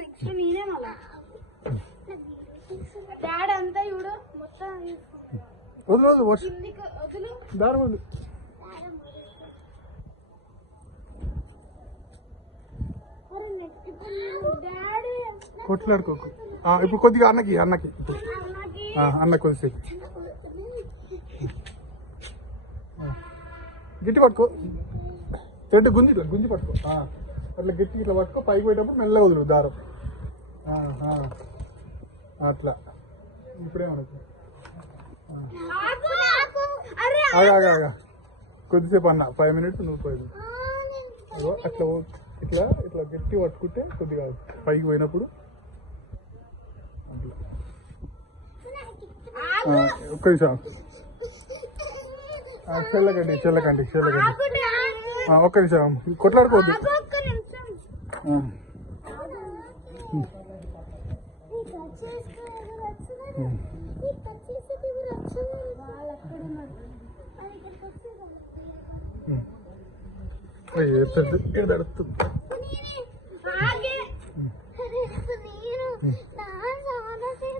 Next నేనే మళ్ళా dad అంతా చూడు మొత్తం వదులు వదులు దారం వదులు. కొట్లాడుకోకు. ఇప్పుడు కొద్దిగా అన్నకి అన్నకి అన్న కొద్దిసేపు గట్టి పట్టుకో. తెడ్డు గుంజి గుంజి పట్టుకో. అట్లా గట్టి ఇట్లా పట్టుకో. పైకి పోయేటప్పుడు మెల్లగా వదులు దారం. అట్లా ఇప్పుడేమనుకో. ఆగా కొద్దిసేపు అన్న 5 minutes నువ్వు 5 minutes. అట్లా ఇట్లా ఇట్లా గట్టి పట్టుకుంటే కొద్దిగా పైకి పోయినప్పుడు అట్లా. ఒక్క నిమిషం చెల్లకండి చెల్లకండి చెల్లకండి. ఒక్క నిమిషం కొట్లాడుకోవద్దు.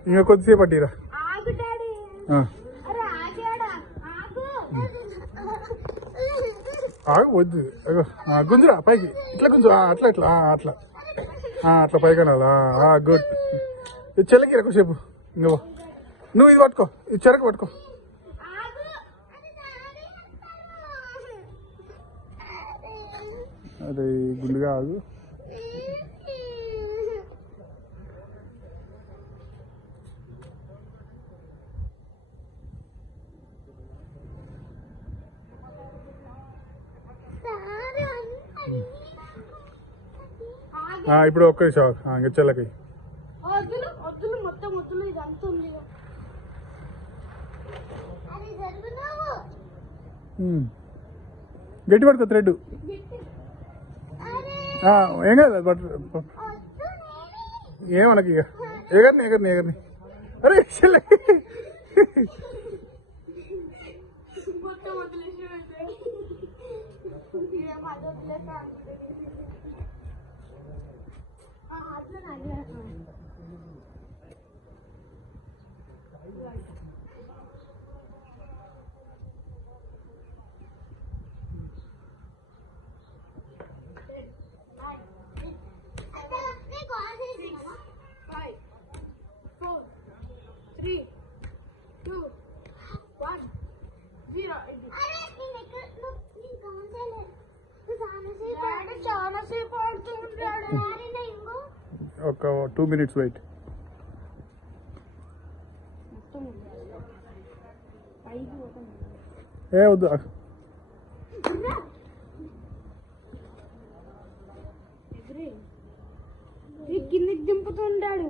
ఇంకా కొద్దిసేపు పట్టిరా. వద్దు గుంజురా పైకి. ఇట్లా గుంజు. అట్లా ఇట్లా అట్లా అట్లా పైకి అనాలా. గుడ్. చెల్లకి ఎక్కువసేపు. ఇంకా నువ్వు ఇది పట్టుకో. ఇది చెరకు పట్టుకో. అదే గుండుగా ఆగు. ఇప్పుడు ఒక్క నిమిషం ఇంకా చెల్లకి. గట్టి పడుకో థ్రెడ్. ఏం కాదు బట్ ఏమనకి. ఇక ఎగర్ని ఎగర్ని ఎగర్ని. అరే చెల్ల ఒక 2 minutes వెయిట్. వద్దు కిందకి దింపుతుంటాడు.